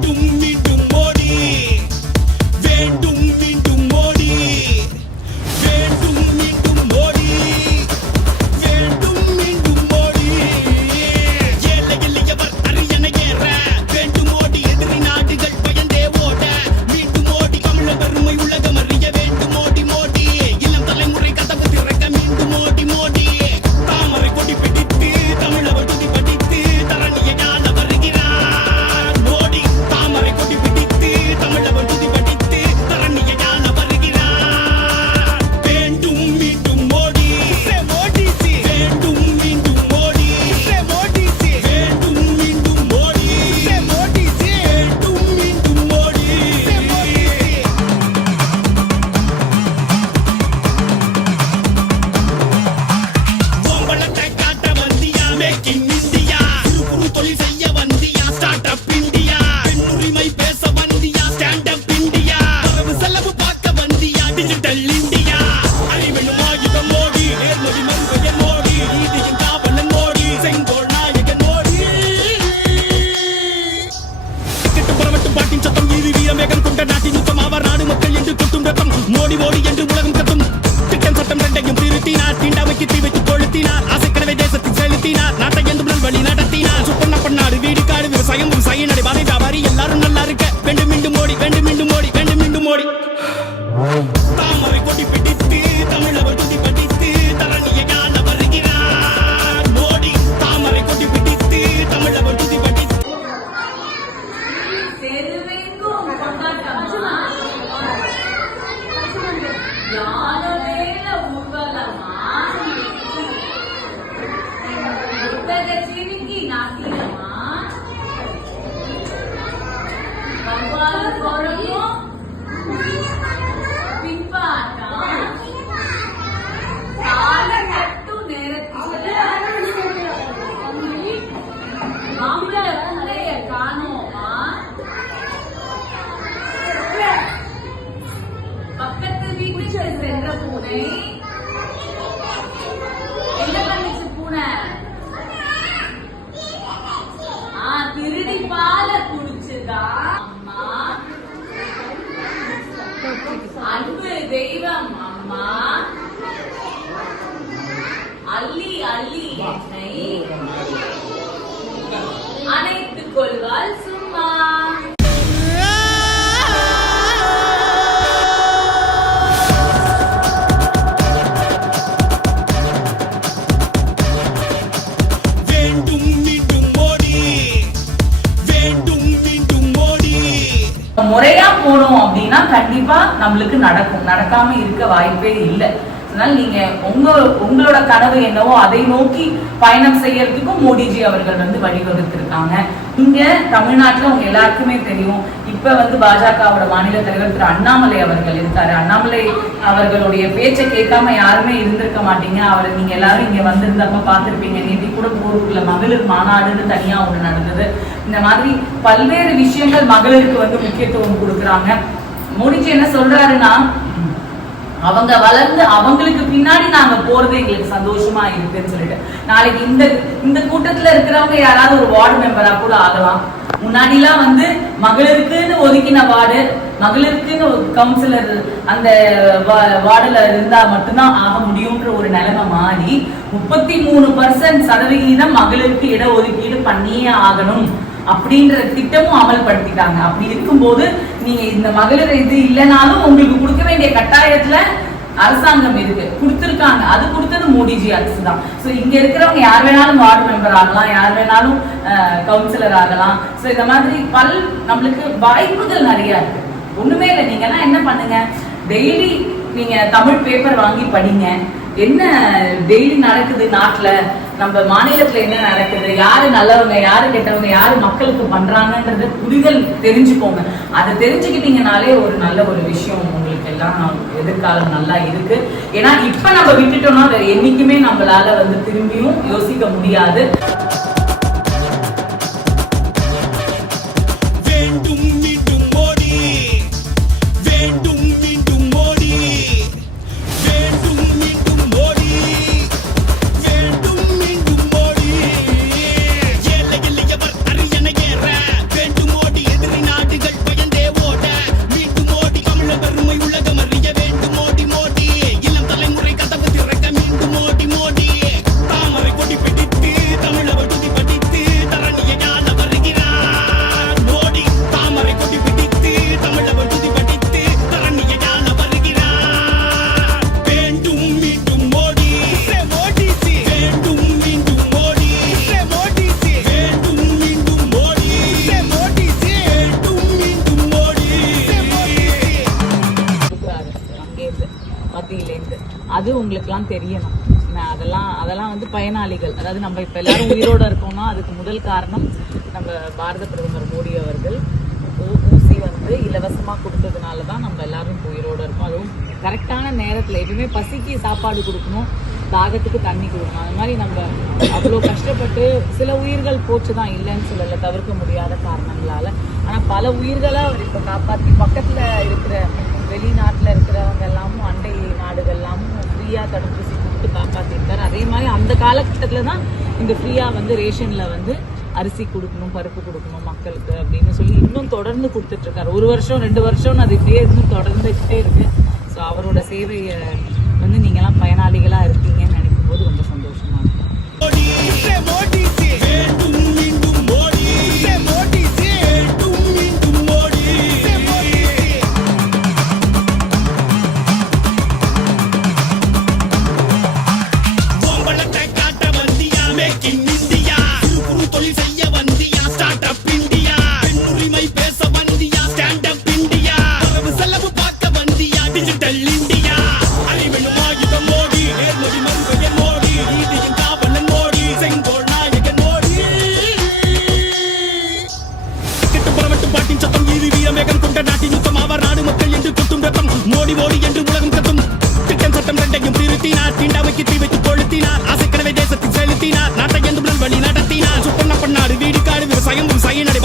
Don't தொழில் செய்ய வந்தியா ஸ்டார்ட் அப் அள்ளி என்னை அணைத்துக் கொள்வாள் சும்மா முறையா போனோம் அப்படின்னா கண்டிப்பா நம்மளுக்கு நடக்கும் நடக்காம இருக்க வாய்ப்பே இல்லை அதனால நீங்க உங்க உங்களோட கனவு என்னவோ அதை நோக்கி பயணம் செய்யறதுக்கும் மோடிஜி அவர்கள் வந்து வழிவகுத்திருக்காங்க இங்க தமிழ்நாட்டுல உங்க எல்லாருக்குமே தெரியும். இப்ப வந்து பாஜகவோட மாநில தலைவர் திரு அண்ணாமலை அவர்கள் இருக்காரு. அண்ணாமலை அவர்களுடைய பேச்சை கேட்காம யாருமே இருந்திருக்க மாட்டீங்க. அவரை நீங்க எல்லாரும் இங்க வந்திருந்தப்ப பார்த்திருப்பீங்க. நேற்று கூட போருக்குள்ள மகளிர் மாநாடுன்னு தனியா ஒண்ணு நடந்தது. இந்த மாதிரி பல்வேறு விஷயங்கள் மகளிருக்கு வந்து முக்கியத்துவம் கொடுக்குறாங்க. மோடிஜி என்ன சொல்றாருன்னா அவங்க வளர்ந்து அவங்களுக்கு பின்னாடி நாங்க போறது எங்களுக்கு சந்தோஷமா இருக்குன்னு சொல்லிட்டு. நாளைக்கு இந்த இந்த கூட்டத்துல இருக்கிறவங்க யாராவது ஒரு வார்டு மெம்பரா கூட ஆகலாம். முன்னாடிலாம் வந்து மகளிருக்குன்னு ஒதுக்கின வார்டு மகளிருக்குன்னு கவுன்சிலர் அந்த வா- வார்டுல இருந்தா மட்டும்தான் ஆக முடியும்ன்ற ஒரு நிலைமை மாறி முப்பத்தி மூணு பர்சன்ட் சதவிகிதம் மகளிருக்கு இட ஒதுக்கீடு பண்ணியே ஆகணும் அப்படின்ற திட்டமும் அமல்படுத்திட்டாங்க. அப்படி இருக்கும்போது நீங்க இந்த மகளிர் இது இல்லைனாலும் உங்களுக்கு கொடுக்க வேண்டிய கட்டாயத்துல அரசாங்கம் இருக்கு. கொடுத்துருக்காங்க. அது கொடுத்தது மோடிஜி அரசு தான். ஸோ இங்க இருக்கிறவங்க யார் வேணாலும் வார்டு மெம்பர் ஆகலாம் யார் வேணாலும் கவுன்சிலர் ஆகலாம். ஸோ இந்த மாதிரி பல் நம்மளுக்கு வாய்ப்புகள் நிறைய இருக்கு. ஒண்ணுமே இல்லை. நீங்கன்னா என்ன பண்ணுங்க? டெய்லி நீங்க தமிழ் பேப்பர் வாங்கி படிங்க. என்ன டெய்லி நடக்குது நாட்டுல? நம்ம மாநிலத்துல என்ன நடக்குது? யாரு நல்லவங்க யாரு கெட்டவங்க யாரு மக்களுக்கு பண்றாங்கன்றது புரிதல் தெரிஞ்சுக்கோங்க. அதை தெரிஞ்சுக்கிட்டீங்கனாலே ஒரு நல்ல ஒரு விஷயம் உங்களுக்கு எல்லாம் எதிர்காலம் நல்லா இருக்கு. ஏன்னா இப்ப நம்ம விட்டுட்டோம்னா வேற என்னைக்குமே நம்மளால வந்து திரும்பியும் யோசிக்க முடியாது. அது உங்களுக்குலாம் தெரியணும். அதெல்லாம் அதெல்லாம் வந்து பயனாளிகள். அதாவது நம்ம இப்ப எல்லாரும் உயிரோட இருக்கோம்னா அதுக்கு முதல் காரணம் நம்ம பாரத பிரதமர் மோடி அவர்கள். ஊசி வந்து இலவசமா கொடுத்ததுனால தான் நம்ம எல்லாரும் உயிரோடு உயிரோட இருக்கோம். அதுவும் கரெக்டான நேரத்துல எப்பவுமே பசிக்கு சாப்பாடு கொடுக்கணும். தாகத்துக்கு தண்ணி கொடுக்கணும். அது மாதிரி நம்ம அவ்வளோ கஷ்டப்பட்டு சில உயிர்கள் போச்சு தான் இல்லைன்னு சொல்லல தவிர்க்க முடியாத காரணங்களால. ஆனா பல உயிர்களை அவர் இப்போ காப்பாத்தி பக்கத்துல இருக்கிற வெளிநாடு இருக்கிறவங்க எல்லாமும் அண்டை நாடுகள் எல்லாமும் ஃப்ரீயாக தடுப்பூசி கொடுத்து காப்பாத்திருக்காரு அதே மாதிரி அந்த காலகட்டத்தில் தான் இந்த ஃப்ரீயாக வந்து ரேஷனில் வந்து அரிசி கொடுக்கணும் பருப்பு கொடுக்கணும் மக்களுக்கு அப்படின்னு சொல்லி இன்னும் தொடர்ந்து கொடுத்துட்ருக்காரு ஒரு வருஷம் ரெண்டு வருஷம்னு அது இப்படியே இன்னும் தொடர்ந்துகிட்டே இருக்கு. ஸோ அவரோட சேவையை வந்து நீங்களாம் பயனாளிகளாக இருக்கீங்கன்னு நினைக்கும் போது ரொம்ப சந்தோஷமாக இருக்கும் பாட்டின் சத்தம் வீரமேகம் கொண்ட நாட்டின் யுத்தம் அவர் நாடு மக்கள் என்று கொட்டும் ரத்தம் மோடி ஓடி என்று உலகம் கத்தும். திட்டம் சட்டம் ரெண்டையும் திருத்தினார் தீண்டாமைக்கு தீ வைத்து கொளுத்தினார். ஆசைக்கனவை தேசத்தில் செலுத்தினார். நாட்டை எந்த வழி நடத்தினார். சுப்பண்ண பண்ணாடு வீடு காடு விவசாயம் விவசாய நடை